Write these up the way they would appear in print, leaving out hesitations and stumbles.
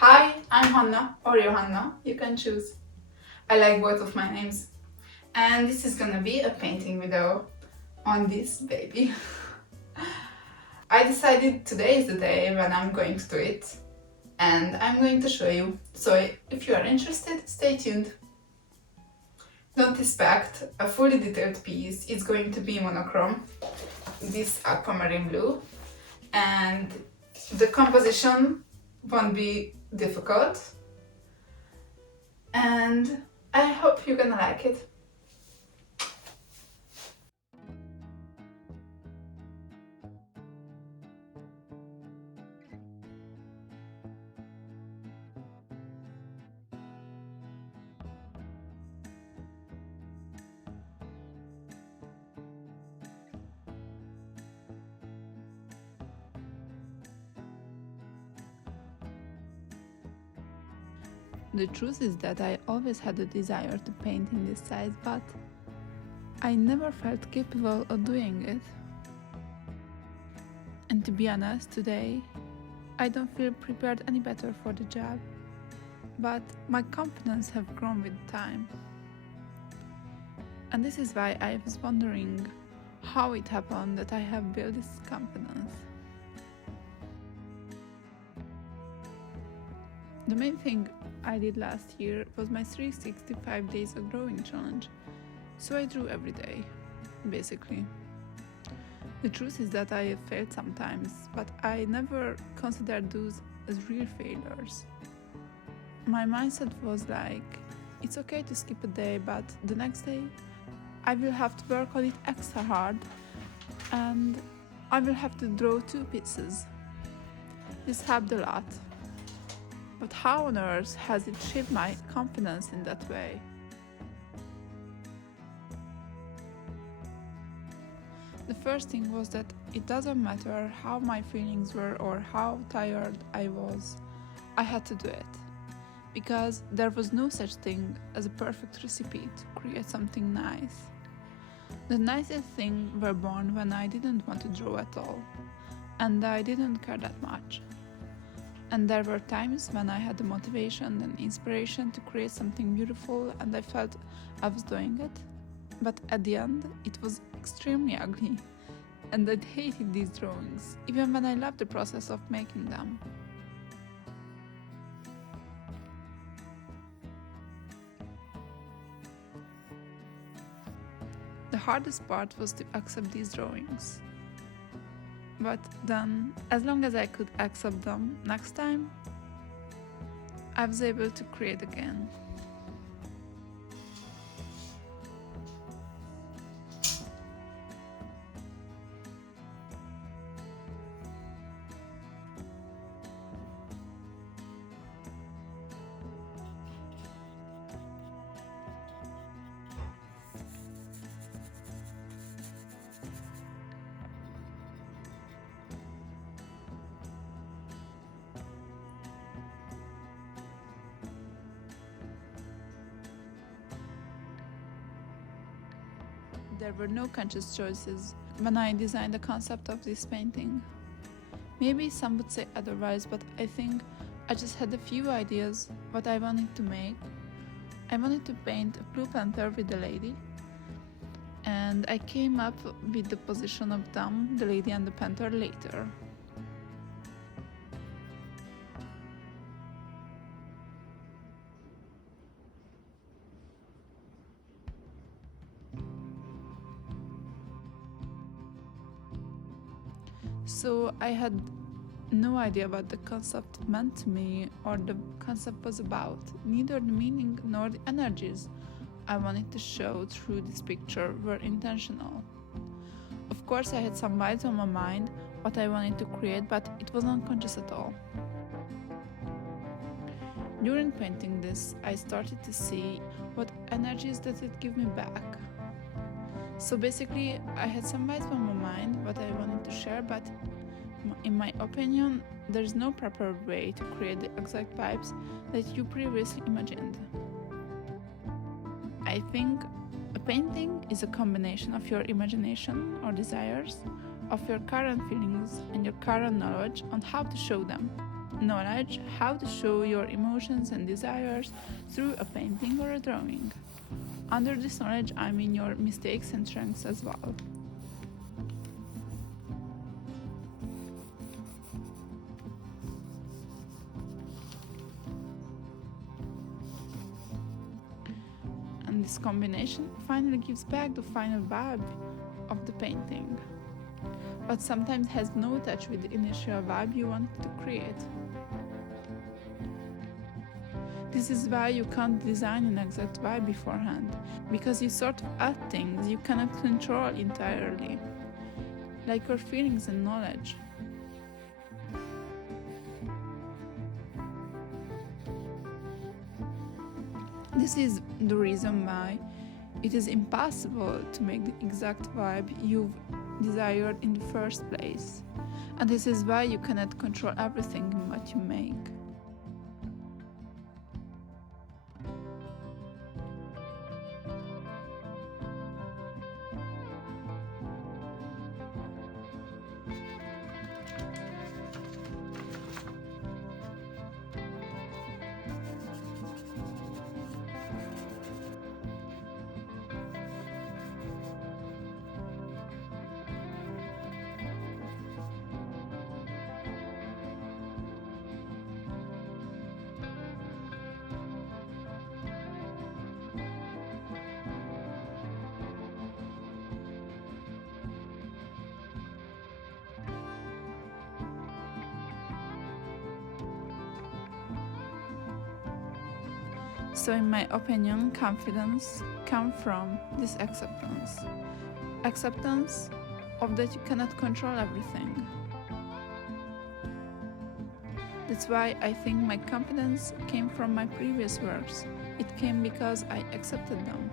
Hi, I'm Hanna, or Johanna, you can choose. I like both of my names. And this is gonna be a painting video on this baby. I decided today is the day when I'm going to do it, and I'm going to show you. So if you are interested, stay tuned. Don't expect a fully detailed piece, it's going to be monochrome, this aquamarine blue, and the composition won't be difficult, and I hope you're gonna like it. The truth is that I always had a desire to paint in this size, but I never felt capable of doing it. And to be honest, today I don't feel prepared any better for the job, but my confidence have grown with time. And this is why I was wondering how it happened that I have built this confidence. The main thing I did last year was my 365 days of drawing challenge, so I drew every day, basically. The truth is that I have failed sometimes, but I never considered those as real failures. My mindset was like, it's okay to skip a day, but the next day I will have to work on it extra hard and I will have to draw 2 pieces. This helped a lot. But how on earth has it shaped my confidence in that way? The first thing was that it doesn't matter how my feelings were or how tired I was, I had to do it. Because there was no such thing as a perfect recipe to create something nice. The nicest things were born when I didn't want to draw at all, and I didn't care that much. And there were times when I had the motivation and inspiration to create something beautiful and I felt I was doing it. But at the end, it was extremely ugly. And I hated these drawings, even when I loved the process of making them. The hardest part was to accept these drawings. But then, as long as I could accept them next time, I was able to create again. There were no conscious choices when I designed the concept of this painting. Maybe some would say otherwise, but I think I just had a few ideas what I wanted to make. I wanted to paint a blue panther with a lady, and I came up with the position of them, the lady and the panther, later. So I had no idea what the concept meant to me or the concept was about, neither the meaning nor the energies I wanted to show through this picture were intentional. Of course, I had some vibes on my mind what I wanted to create, but it wasn't conscious at all. During painting this, I started to see what energies does it give me back. So basically, I had some vibes on my mind what I wanted to share, but in my opinion, there is no proper way to create the exact vibes that you previously imagined. I think a painting is a combination of your imagination or desires, of your current feelings and your current knowledge on how to show them. knowledge how to show your emotions and desires through a painting or a drawing. Under this knowledge, I mean your mistakes and strengths as well. And this combination finally gives back the final vibe of the painting, but sometimes has no touch with the initial vibe you wanted to create. This is why you can't design an exact vibe beforehand, because you sort of add things you cannot control entirely, like your feelings and knowledge. This is the reason why it is impossible to make the exact vibe you've desired in the first place. And this is why you cannot control everything in what you make. So in my opinion, confidence comes from this acceptance. Acceptance of that you cannot control everything. That's why I think my confidence came from my previous works. It came because I accepted them.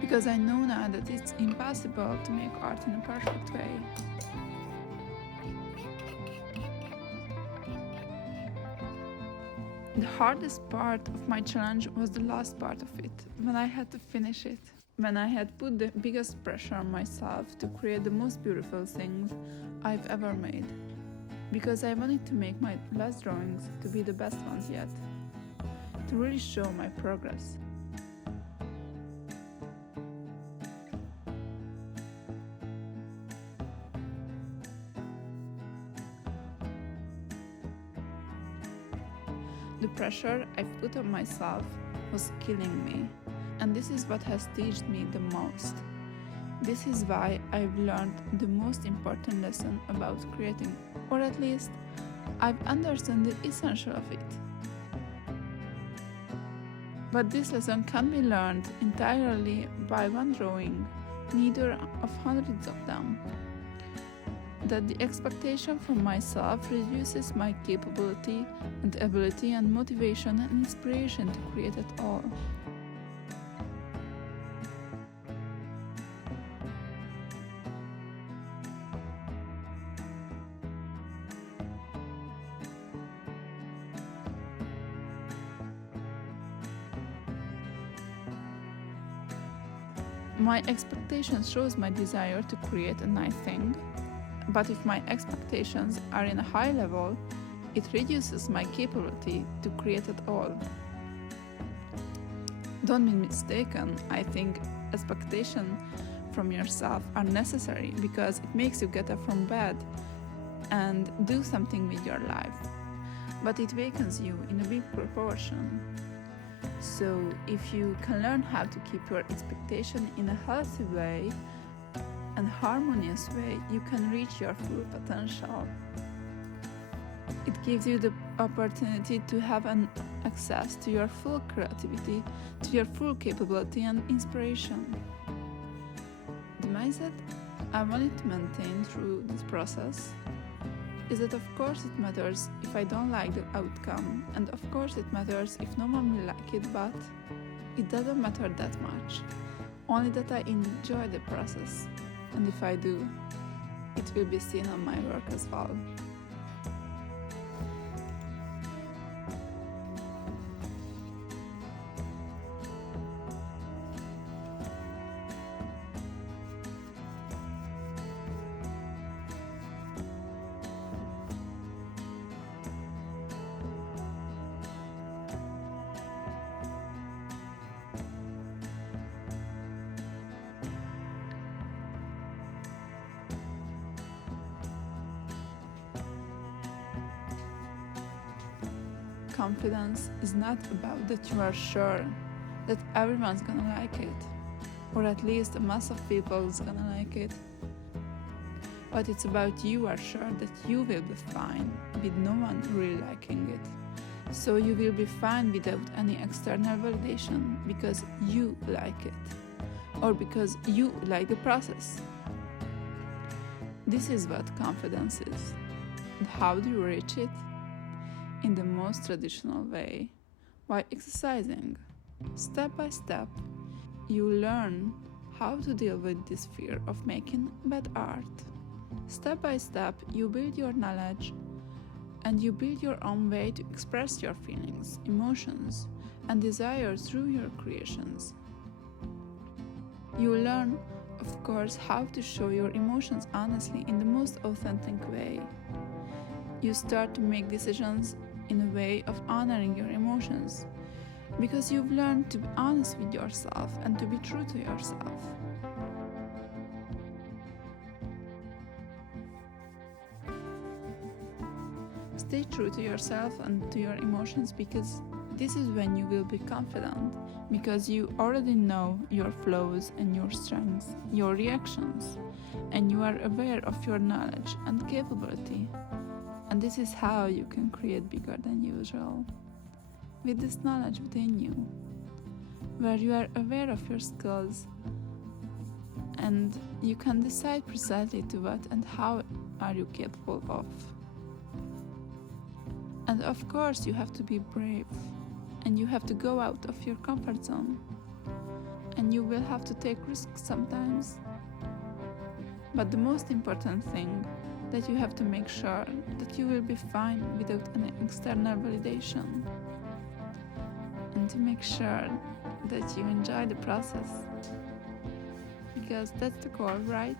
Because I know now that it's impossible to make art in a perfect way. The hardest part of my challenge was the last part of it, when I had to finish it. When I had put the biggest pressure on myself to create the most beautiful things I've ever made. Because I wanted to make my last drawings to be the best ones yet. To really show my progress. The pressure I've put on myself was killing me, and this is what has taught me the most. This is why I've learned the most important lesson about creating, or at least I've understood the essential of it. But this lesson can't be learned entirely by one drawing, neither of hundreds of them. That the expectation from myself reduces my capability and ability and motivation and inspiration to create at all. My expectation shows my desire to create a nice thing. But if my expectations are in a high level, it reduces my capability to create at all. Don't be mistaken, I think expectations from yourself are necessary because it makes you get up from bed and do something with your life. But it wakens you in a big proportion. So if you can learn how to keep your expectation in a healthy way, and harmonious way, you can reach your full potential. It gives you the opportunity to have an access to your full creativity, to your full capability and inspiration. The mindset I wanted to maintain through this process is that of course it matters if I don't like the outcome, and of course it matters if no one will like it, but it doesn't matter that much. Only that I enjoy the process. And if I do, it will be seen on my work as well. confidence is not about that you are sure that everyone's gonna like it, or at least a mass of people is gonna like it. But it's about you are sure that you will be fine with no one really liking it. So you will be fine without any external validation because you like it, or because you like the process. This is what confidence is. And how do you reach it? In the most traditional way, by exercising. Step by step, you learn how to deal with this fear of making bad art. Step by step, you build your knowledge and you build your own way to express your feelings, emotions, and desires through your creations. You learn, of course, how to show your emotions honestly in the most authentic way. You start to make decisions in a way of honoring your emotions, because you've learned to be honest with yourself and to be true to yourself. Stay true to yourself and to your emotions, because this is when you will be confident, because you already know your flaws and your strengths, your reactions, and you are aware of your knowledge and capability. And this is how you can create bigger than usual. With this knowledge within you, where you are aware of your skills and you can decide precisely to what and how are you capable of. And of course you have to be brave and you have to go out of your comfort zone and you will have to take risks sometimes. But the most important thing that you have to make sure that you will be fine without any external validation, and to make sure that you enjoy the process, because that's the goal, right?